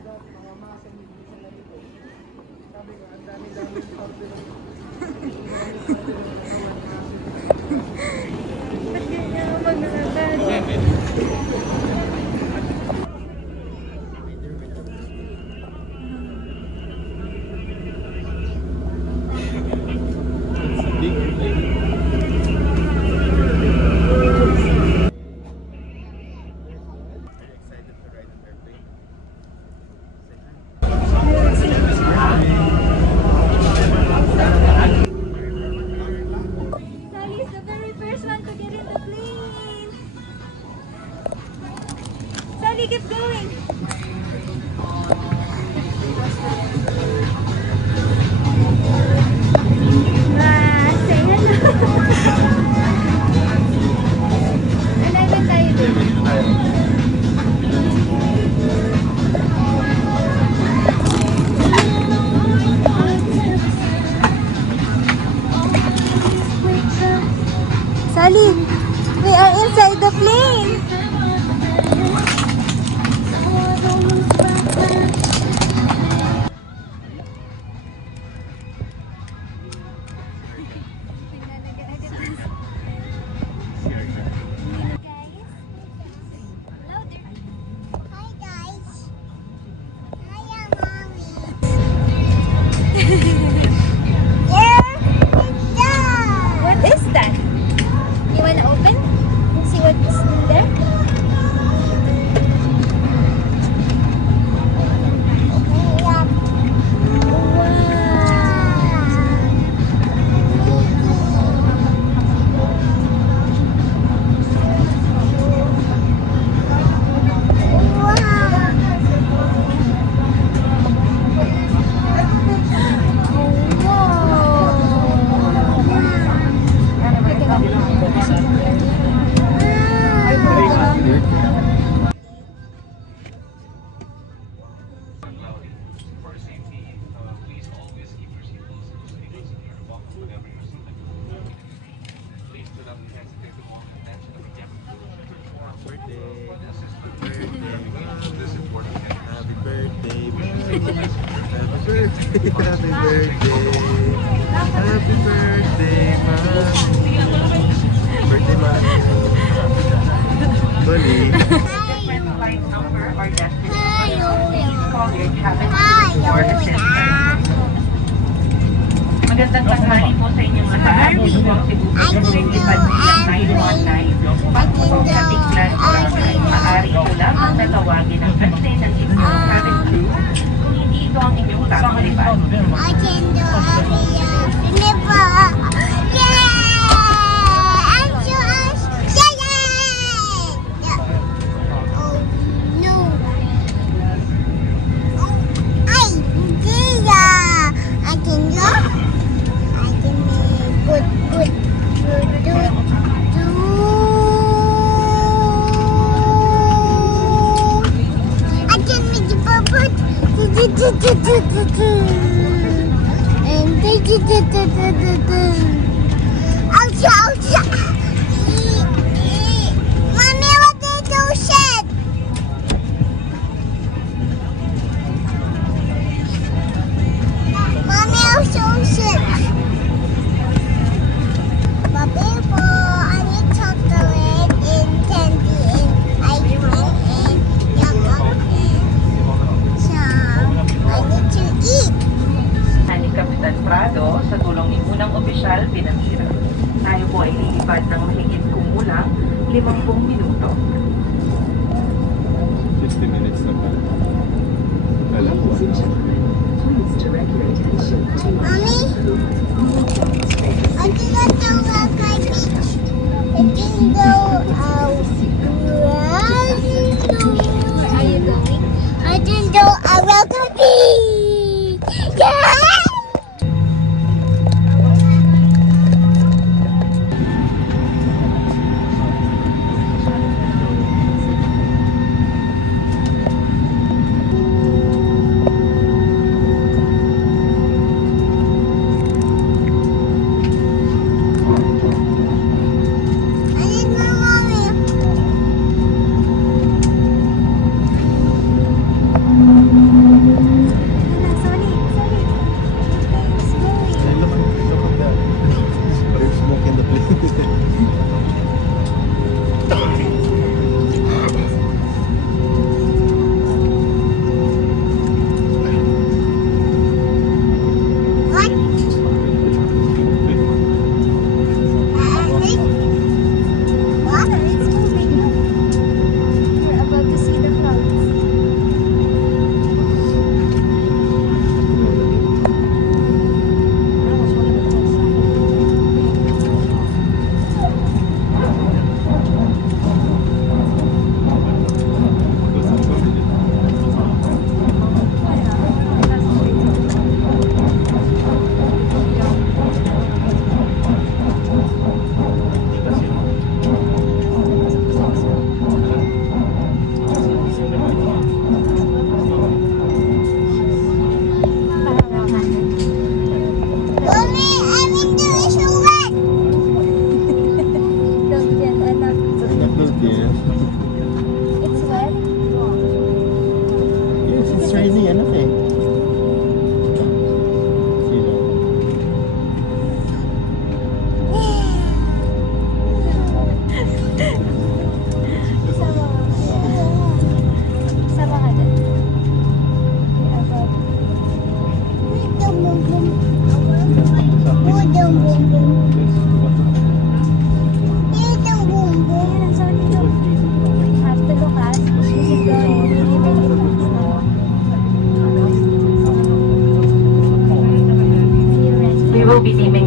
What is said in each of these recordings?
Ba't ganyan maglakad? Sally is the very first one to get in the plane. Sally, keep going. Say hello. Alive tayo dun. Sally, we are inside the plane. What is that? You wanna open? See what's in there? Happy birthday, happy birthday, happy birthday, birthday, Buddy. Magandang tanghali po sa inyong lahat. Ito po ang Cebu Municipal bilang 919. Pag po sa tignan o maaari ko lamang natawagin ang kanilay ng inyong cabin crew kung hindi ito ang inyong tamang lipan. I can do deliver. Yeah! I'm so excited! Oh no! I can go. I can make good. I can make the purpose. Ouch! Mommy, what did you say? Mommy, I'm so sick. Papi po, I need chocolate and candy and ice cream and yogurt and some. I need to eat. Ni Kapitan Prado sa tulong ni unang opisyal pinanghirap. Tayo po ay lilipad ng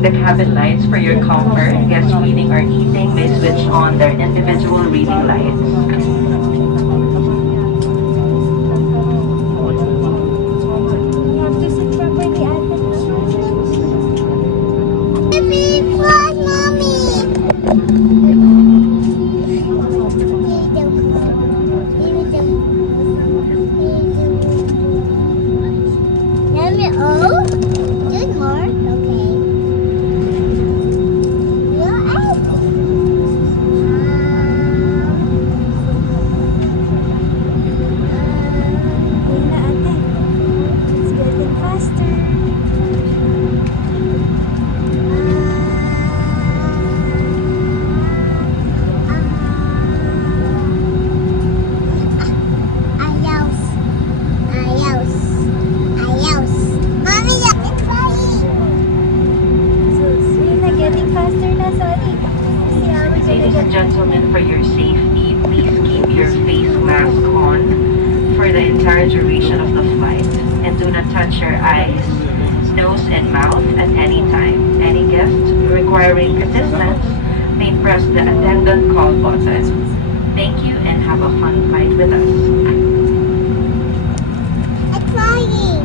the cabin lights for your comfort. Guests reading or eating may switch on their individual reading lights. You have to sit properly, ate. Baby, fly, mommy. Mommy, oh, good more. Okay. You're Ayun na, ate. It's getting faster. Ayaws. Ayaws. Ayaws. Mommy, it's flying. So, yun na, getting faster na. Sorry. Si Ami Ladies and gentlemen, for your safety, please keep your face mask on for the entire duration of the flight and do not touch your eyes, nose, and mouth at any time. Any guest requiring assistance may press the attendant call button. Thank you and have a fun flight with us. It's flying.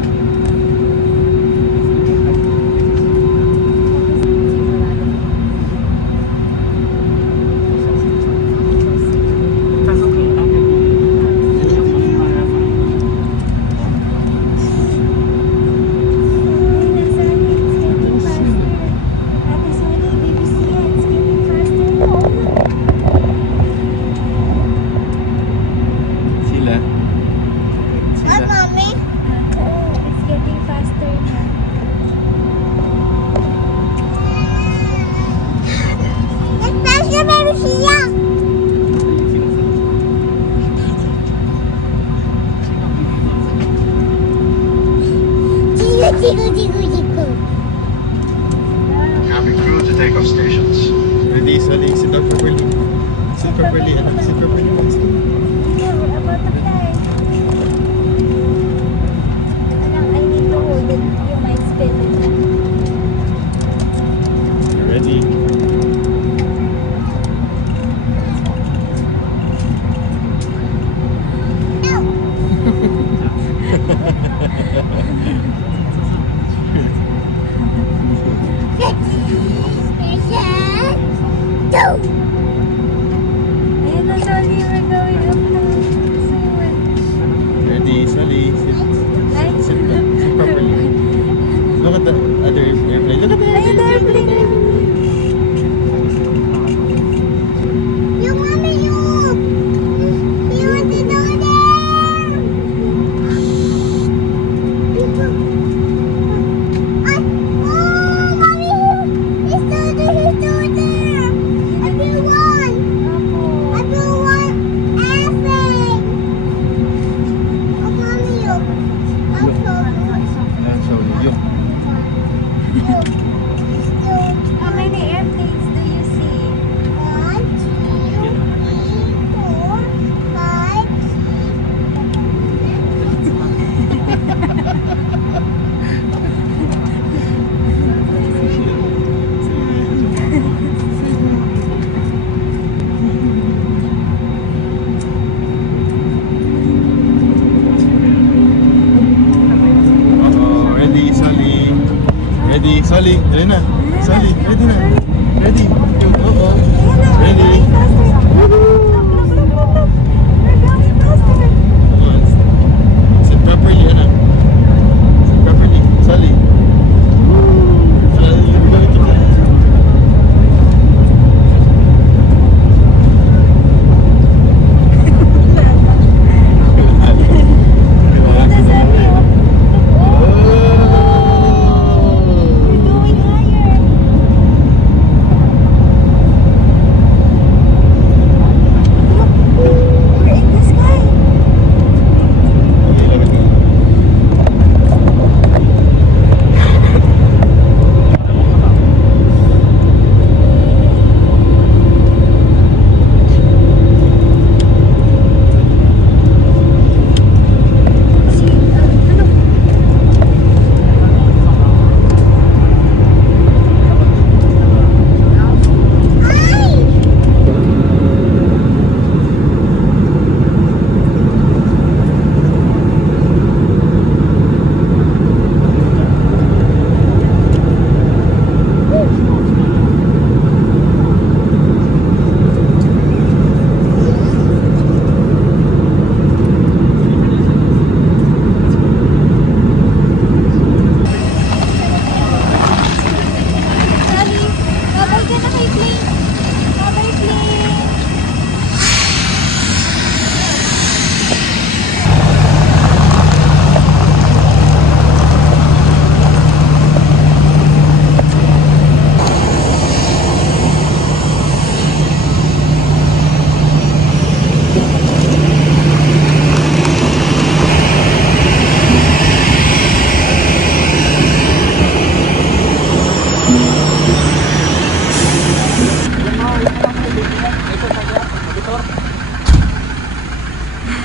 Ayun na, sorry. It's getting faster. Ate, sorry. Baby, see ya. It's getting faster. Sila. What, mommy? It's getting faster na. It's faster, baby, Sia. Jigo, jigo, jigo, jigo. Cabin crew to take off stations. Ready, Sally. Sit down properly. Sit properly, anak. Sit properly. Yeah, we're about to fly. Anak, I need to hold it. You might spill it. Ready. No. Go. Ayun na, sorry. We're going up na soon. Ready, Sally. Nice. Sit properly. Look at the other airplane. Look at the Ayun na, airplane. You, mommy, you. You want to go there. Oh, mommy, it's still there. It's still there. Everyone. Opo. Everyone, everything. Oh, mommy, you. I'm so Ah, sorry. Yung. How many airplanes do you see? 1, 2, 3, 4, 5, Ready, Sally. Ready, Sally. Ready na. Sally, ready na. Ready. Yung, oo. Ready. Sit properly, anak. Sit properly. Sally. Sally, you're going to fly.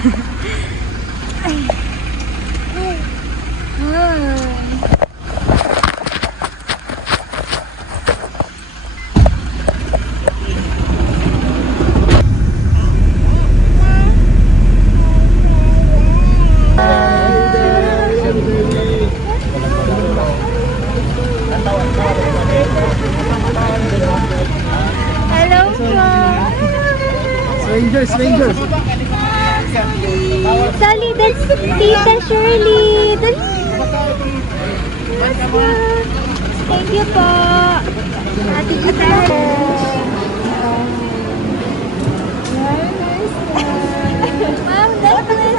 Hello po. Strangers, strangers. Sally, that's Tita Shirley. That's... Thank you po. Ate Tita. Ma'am, that's what color?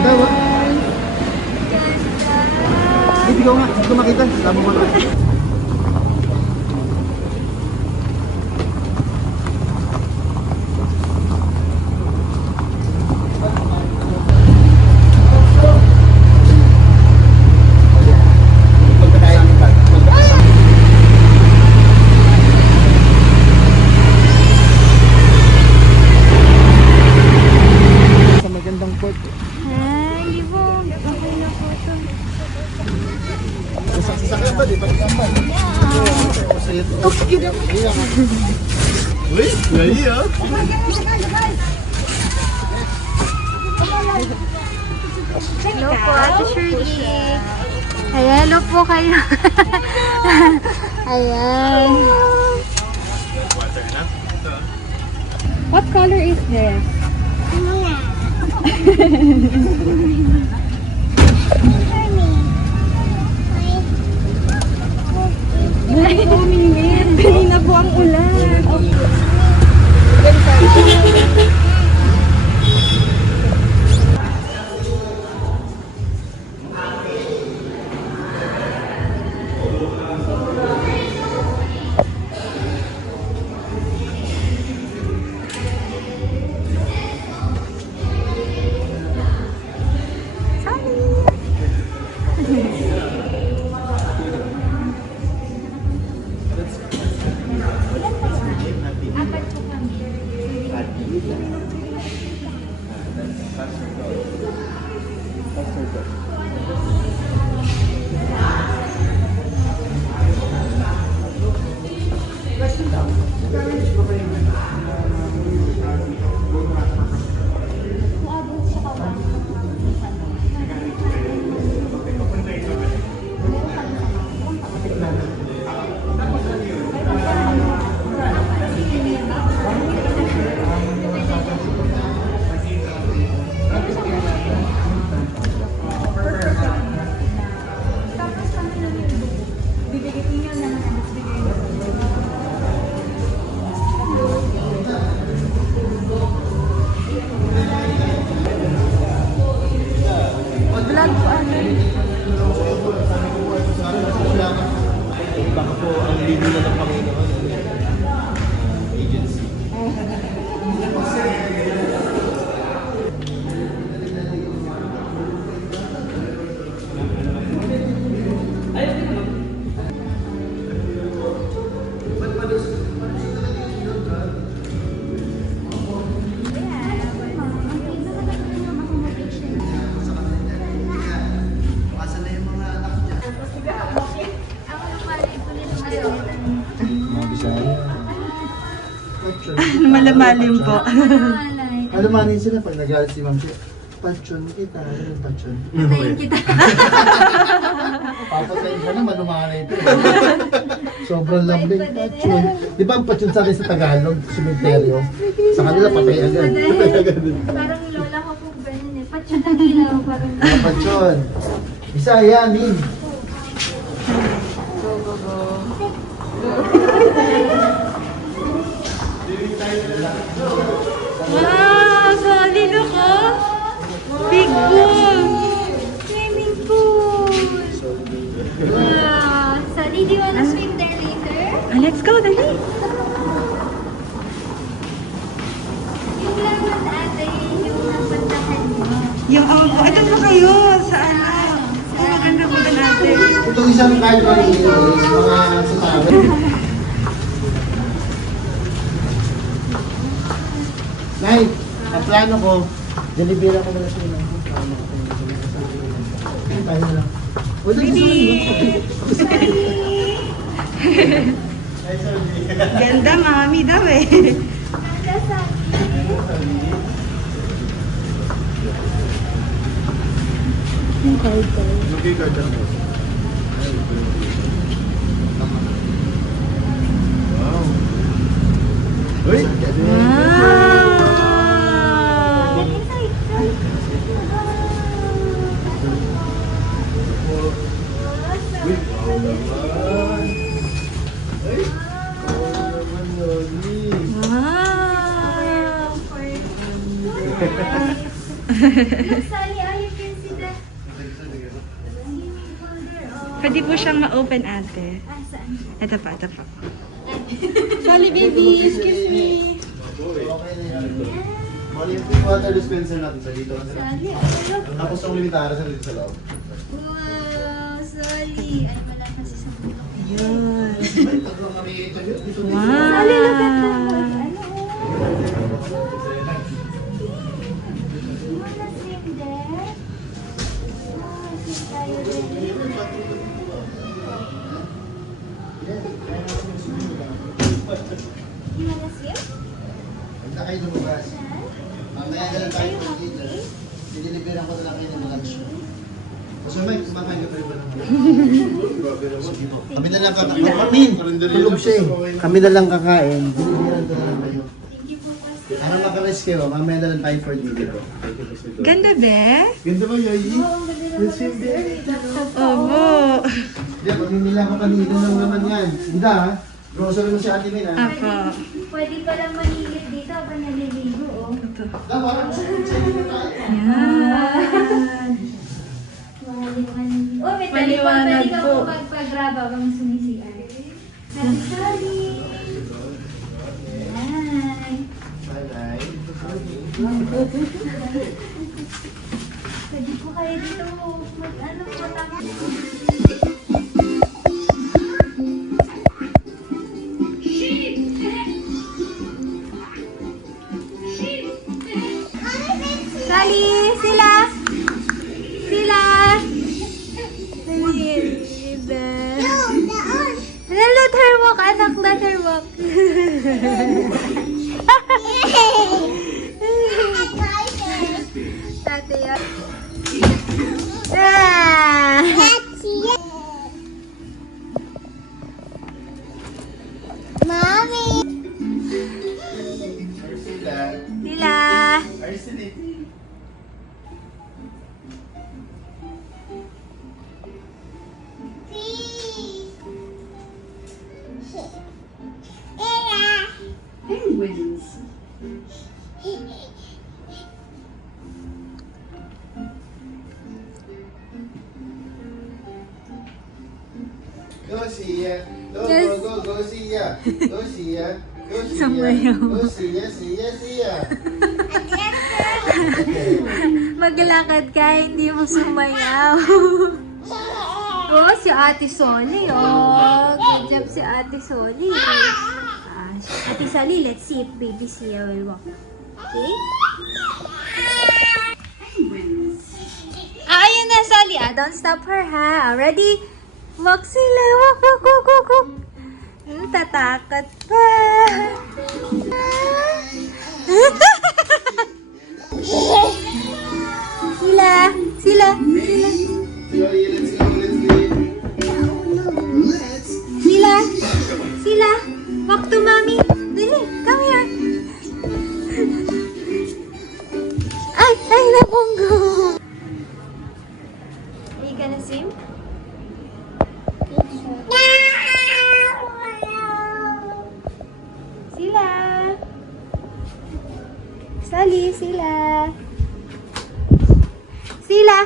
Daw, hindi ko nga, hindi ko makita. Labo mo na. Sa magandang port. Hindi po. Okay na po ito. Sakit ba? Di ba tambay? Uy, gayi ah. Hello po, Ate Shirley. Ay, hello po kayo. Ayan. What color is this? Ay, umingit. Kanina po ang ulan. Baka po ang linya na ng Panginoon. Agency. Mga Bisaya. Malamalim po. Alamanin sila pag nagalit si Ma'am Che. Patson kita, ano yung patson? Tayin kita. Papatayin ka na, malumanay ito. Sobrang lambing. Patson. Di ba ang patson sa akin sa Tagalog, cemeteryo? Sa kanila, patay agad. Parang lola ko po ganun eh. Patsyot ang ilaw. Parang... Patson. Bisaya, Min. Wow! Solid ako! Big pool! Swimming pool! Wow! Sunny, do you wanna swim there later? Let's go, dali! Yung lang ng ate, yung napuntahan mo. Yung ito po kayo sa ano? Maganda po na natin. Itong isang tayo malinis, mga sa tawid. Nay, ang plano ko, deliver ako muna sila. Tayo na lang. Ganda, mami daw eh. Okay, ganda mo. Wow. Uy! Wow! Wow! Sally, you can see the Pwede po siyang ma-open, ate. saan? Ito pa, ito pa. Sally, baby, excuse me. Okay na yan. Mali yung water dispenser natin sa dito. Sally, ayun. Tapos ang limitara sa dito sa loob. Wow, Sally. Ay, wala kasi sa mga. Yun. Ay, tatlong kami interview. Dito dito. Sally, look at that. Wow! Ano? You wanna swim there? Oh, swim tayo there. You wanna swim? Huwag na kayo lumabas. Mamaya na lang tayo pag dito. Diniliberan ko na lang kayo ng lunch. Kasi may kumakain ka pa rin ba ng Kami na lang kakain. Kami! Tulog siya eh. Kami na lang kakain. Diniberan ko na lang kayo. Para makares kayo, mamaya na lang tayo for dinner. Ganda, be? Ganda ba, Yoyi? Oh, ang ganda naman sa Opo. Hindi, pagninila ko kanina lang naman yan. Hindi ha? Grocery mo si Ate Min ha? Apo. Pwede pa lang manigit dito pag naliligo, oh. Dapat, sa inyo tayo. Yan. Oh, may Maliwanag pwede ka po. po magpag-grab habang sumisiyan. Sorry. Hi. Bye-bye. Pwede po kayo dito mag-ano, matapos. Sally, sila! Sila! Let her walk, anak. Let her walk. Ate yan. Ah! Mommy! Arsila. Sila! Arsila. Go Sia. Go, Yes. go, Sia. Go Sia. Go Sia. Sumayaw. Go Sia, Sia. Maglakad ka, hindi mo sumayaw. Oh, si Ate Soli, oh. Good job si Ate Soli. Ate Soli, let's see if baby Sia will walk. Okay? Ayun na, Soli. Don't stop her, ha? Ready? Walk sila. Walk, walk, walk, walk, walk. Tatakot pa. Sila. Sila. Sila. Sila. Sila. Walk to mommy. Dali. Come here. Ay, ay, napunggo. Are you gonna swim? Sila. Sally, sila. Sila.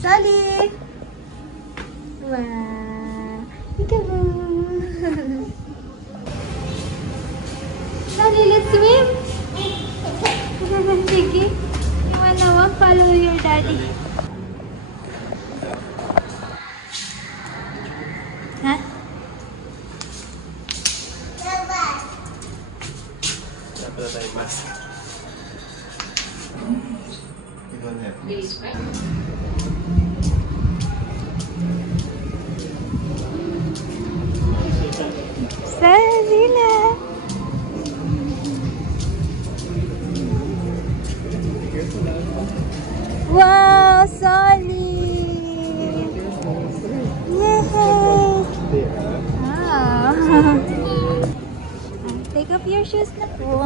Sally. Wow. Ikaw mo. Sally, let's swim. Sige. You wanna walk? Follow your daddy. Sazila. Wow, solid. Yay. Ah. Take off your shoes na po.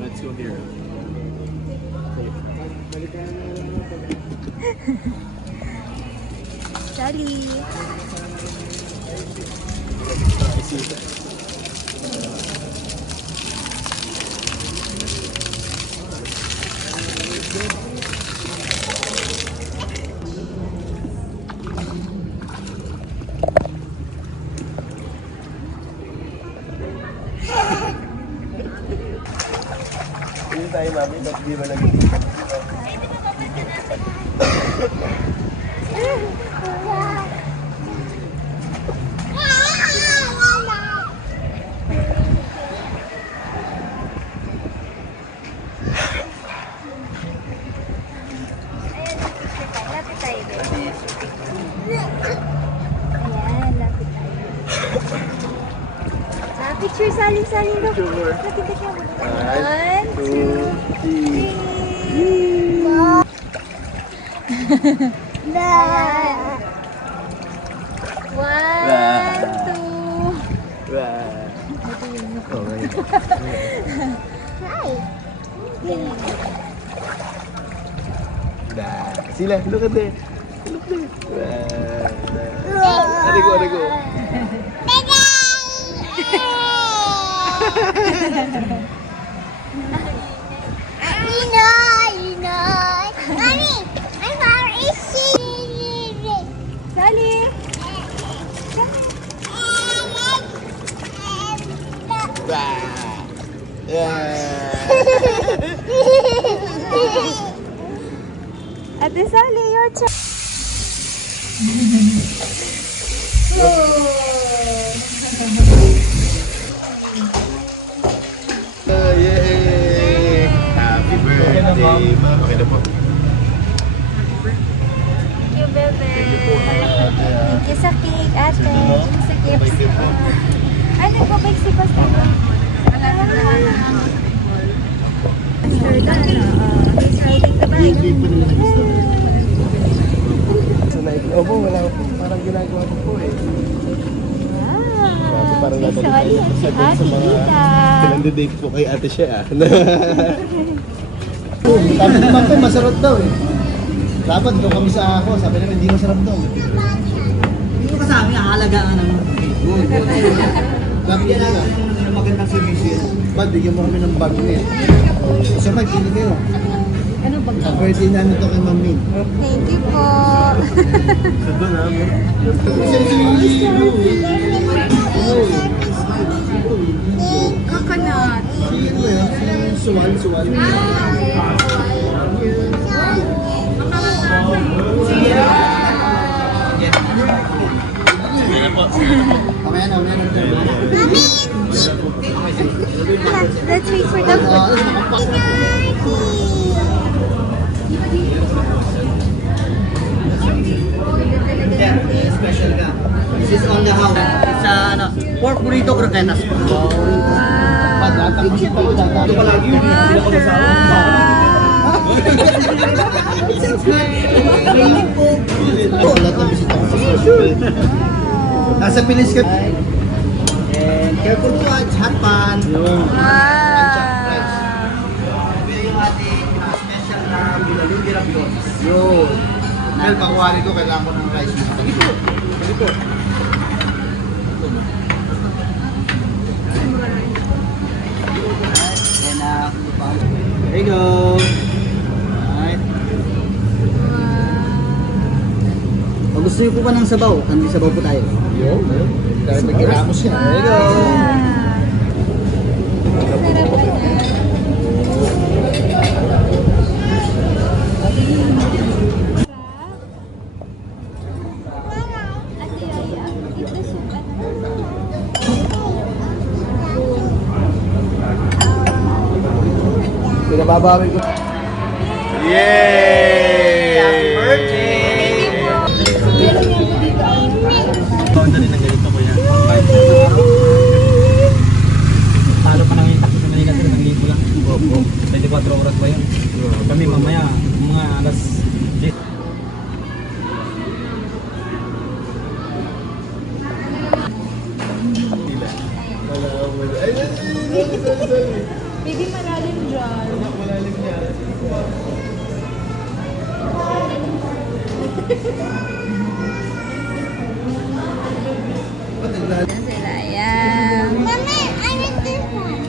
Let's go here. Sally. Hindi tayo, mami. Ba't di ba nag Lapit tayo. Ayan, lapit tayo. Picture, Sally, look. Lapit ka mo. 1, 2, 3. One, two. Sila, look at that. Look there. Arigo. Mommy, my father is singing. Sally. Ate Sally, your turn. Yay! Happy birthday, ma'am. Okay na po. Thank you, bebe. Thank you sa cake, ate. Thank you sa gifts. Ay, nagpabike si Pastor. Mr. Dan, he's riding the bike. Sa night, opo, wala po. Parang ginagawa ko po eh. Wow. Parang Si Solly at si Ate Lita. Pinandidate po kay ate siya ah. Sabi ni Ma'am, masarap daw eh. Dapat doon kami sa ako, sabi namin hindi masarap daw. Hindi ko kasabi, aalagaan ng good. Sabi niya na, Magandang services. Bad, bigyan mo kami ng bag niya. Kasi Mike, hindi kayo. Ano bag? Birthday na to kay Ma'am Min. Thank you po. Sa doon ah. Coconut. Suwal. Mamaya na. Let's wait for the food. Special ka. This is on the house. Sa pork burrito croquetas. Pag-atang ko dati palagi yun. Lahat ng bisita ko sa social. Nasa Pilis ka. And careful to watch, hot pan. Yung Ito yung ating special na bilaludi rapion. yun. Dahil pakuwari ko, kailangan ko ng rice. Ganito. And there you go. Alright. Kung gusto niyo po pa ng sabaw, may sabaw po tayo. Yun. Dahil nag-iramos yan. There you go. Pinababawi ko. Yay! Happy birthday! Yan sila, yan. Mama, I want this one.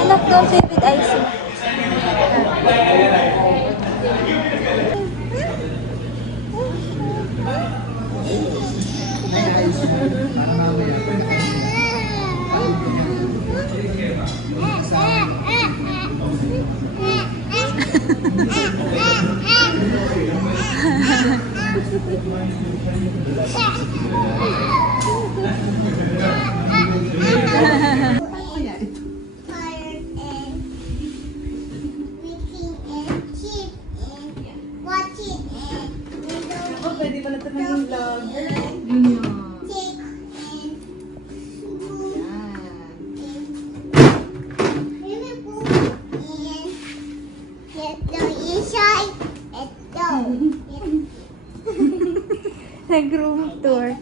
Anak, don't play with icing. Tired and making and cheap and watching and Pwede pala ito maging vlogger. take and spoon Baby pool and ito inside ito. Nag-room tour.